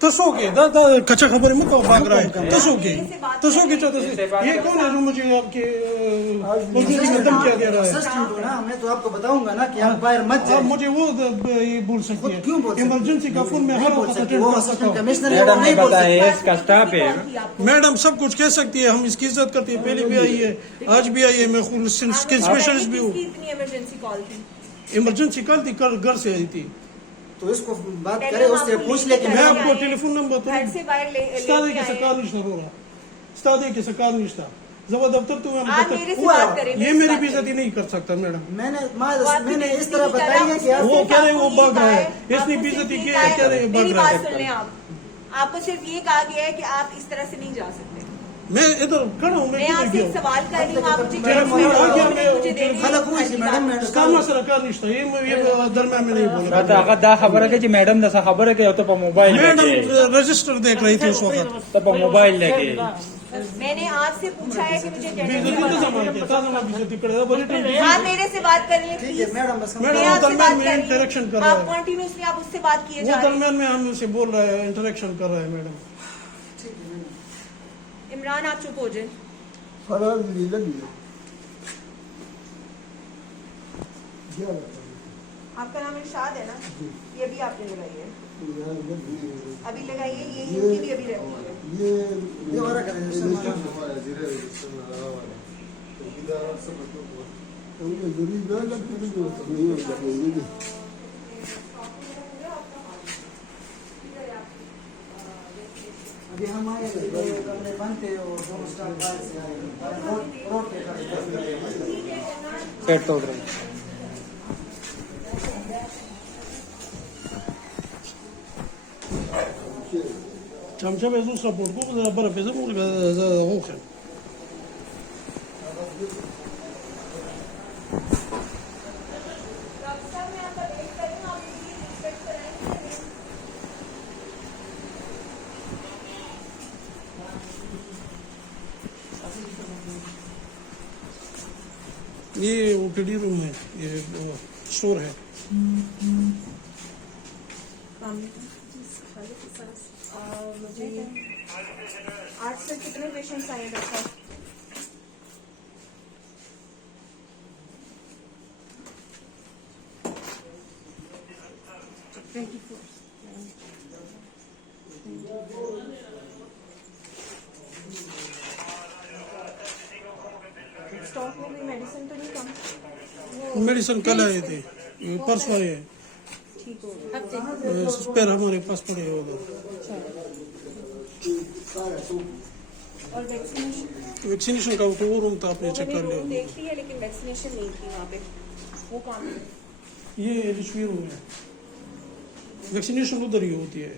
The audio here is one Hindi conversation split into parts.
तसोगे कच्चा खबर मत भाग रहा है तसोगे ये कौन है जो मुझे आपके मौजूदगी में धमकियां दे रहा है? मैं तो आपको बताऊंगा ना कि आप बाहर मत जाइए। आप मुझे वो ये बोल सकती है क्यों बोल सकते? इमरजेंसी का फोन में हर वक्त अटेंड कर सकता हूँ। कमिश्नर है, वो नहीं बोल सकते। इसका स्टाफ है मैडम सब कुछ कह सकती है, हम इसकी इज्जत करती है, पहले भी आई है आज भी आई है, मैं स्किल स्पेशलिस्ट भी हूँ। इतनी इमरजेंसी कॉल थी? इमरजेंसी कल थी, कल घर से आई थी। तो इसको बात करे, उससे पूछ ले कि मैं आपको टेलीफोन नंबर तो घर से बाहर स्टादे के सकार निश्ता बोला स्टादे के सकार निश्ता जब दफ्तर तो आप मेरे से बात करें, ये मेरी बेइज्जती नहीं कर सकता मैडम। मैंने इस तरह बताई है कि वो कह रहे वो भाग रहा है, इसने बेइज्जती की है, कह रहे भाग मेरी रहा बात है। सुन लें आप, आपको सिर्फ ये कहा गया है कि आप इस तरह से नहीं जा सकते। मैं इधर खड़ा हूँ, मैं आपसे एक सवाल कर रही हूँ, आप मुझे टेलीफोन आ गया, मैं मुझे दे दीजिए। कामा सरकार निश्ता ये दरम्यान में नहीं बोला। दा खबर है कि मैडम दसा खबर है कि तो मोबाइल मैडम रजिस्टर देख रही थी उस वक्त, तो मोबाइल लेके मैंने आपसे पूछा है कि मुझे बेइज्जती तो जमा किया था, जमा बेइज्जती कर रहा है। आप मेरे से बात कर लें प्लीज। मैडम बस मैं मैडम वो आपसे दरम्यान बात में कर रही इंटरेक्शन कर हूँ, रहा आप है, कंटिन्यूसली आप उससे बात किए वो जा रहे हैं। दरम्यान में हम उसे बोल रहा है, इंटरेक्शन कर रहा है मैडम। इमरान आप चुप हो जाए। आपका नाम इरशाद है ना? ये भी आपने लगाई है, अभी लगाइए, ये इनकी भी अभी रहती है। ये वाला करें अभी हम आए कमरे बंद थे और दोनों स्टाफ बाहर से आए, रोड पे खड़े सेट तो उधर चमचा में दूसरा पोट को जरा बर्फ है सब मुझे हो गया। ये ओपीडी रूम है, ये स्टोर है। मुझे आज से कितने पेशेंट्स आए डॉक्टर साहब? स्टॉक में कोई मेडिसिन तो नहीं कम? मेडिसिन कल आए थे, परसों आए हैं, ठीक हो गया। स्पेयर हमारे पास पड़े हैं उधर। और वैक्सीनेशन वैक्सीनेशन का वो रूम था, आपने चेक कर लिया। देखती है लेकिन वैक्सीनेशन नहीं थी वहाँ पे, वो काम है। ये रिश्वी रूम है, वैक्सीनेशन उधर ही होती है।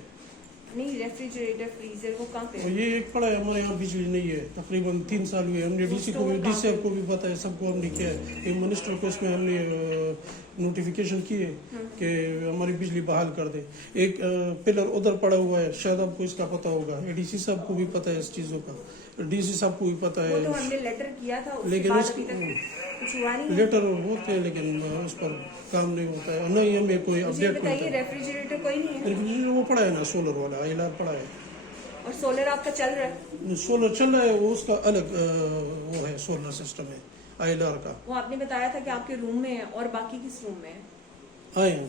नहीं, रेफ्रिजरेटर फ्रीजर वो कहाँ पे और ये एक पड़ा है, हमारे यहाँ बिजली नहीं है तकरीबन 3 साल हुए। हमने डीसी को भी, डीसी को भी पता है, सबको हमने किया है। ये मिनिस्टर को इसमें हमने नोटिफिकेशन किए कि हमारी बिजली बहाल कर दे। एक पिलर उधर पड़ा हुआ है, शायद आपको इसका पता होगा, डीसी साहब को भी पता है इस चीज़ों का, डीसी साहब को भी पता है। वो तो हमने लेटर किया था, उसके लेकिन बाद उस अभी तक कुछ हुआ नहीं है। लेटर होते हैं लेकिन उस पर काम नहीं होता है, नहीं हमें कोई मुझे अपडेट बताइए, नहीं। रेफ्रिजरेटर कोई नहीं है रेफ्रिजरेटर वो पड़ा है ना, सोलर वाला आईएलआर पड़ा है। और सोलर आपका चल रहा है? सोलर चल रहा है, वो उसका अलग वो है, सोलर सिस्टम है आईएलआर का। वो आपने बताया था कि आपके रूम में है, और बाकी किस रूम में है? आए हैं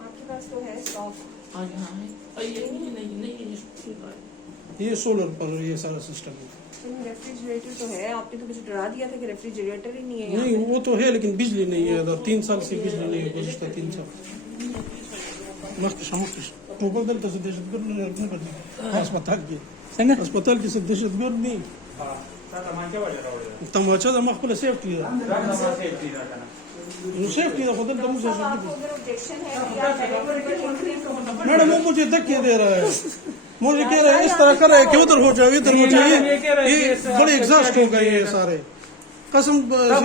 आपके पास तो है स्टॉक। ये सोलर पर ये सारा सिस्टम है। रेफ्रिजरेटर तो है, आपने तो मुझे डरा दिया था कि रेफ्रिजरेटर ही नहीं है यहाँ नहीं पे। वो तो है लेकिन बिजली नहीं है इधर, 3 साल से बिजली नहीं है, गुज़श्ता 3 साल। मख्तश तो बदल तो दहशत गर्द नहीं करनी अस्पताल की सब दहशत गर्द नहीं तमाचा दा मखबल सेफ्टी है सेफ्टी दा खुद तो मुझे साहब, आपको अगर ऑब्जेक्शन है कि आप मैडम वो मुझे धक्के दे रहा है, मुझे कह रहा है इस तरह कर रहा है कि उधर हो जाओ इधर हो जाइए, ये बड़े एग्जॉस्ट हो गए ये सारे कसम तब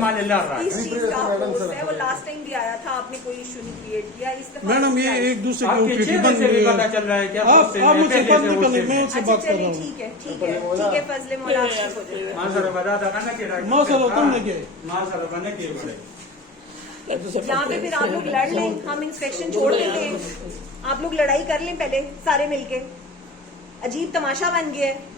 माले ला रहा है इस चीज का अफसोस है, वो लास्ट टाइम भी आया था, आपने कोई इशू नहीं क्रिएट किया। इस दफा मैडम ये एक दूसरे के आपके ऊपर चेहरे से भी पता चल रहा है क्या आप मुझसे बात नहीं करनी, मैं उससे अच्छा बात कर रहा चलिए हूँ ठीक है ठीक है फजले मौला आपसे हो जाएगा। मासर बता था ना कि माशाल्लाह तुमने क्या मासर बने के बड़े यहाँ पे फिर आप लोग लड़ लें, हम इंस्पेक्शन छोड़ देते हैं, आप लोग लड़ाई कर लें पहले सारे मिलके। अजीब तमाशा बन गया है।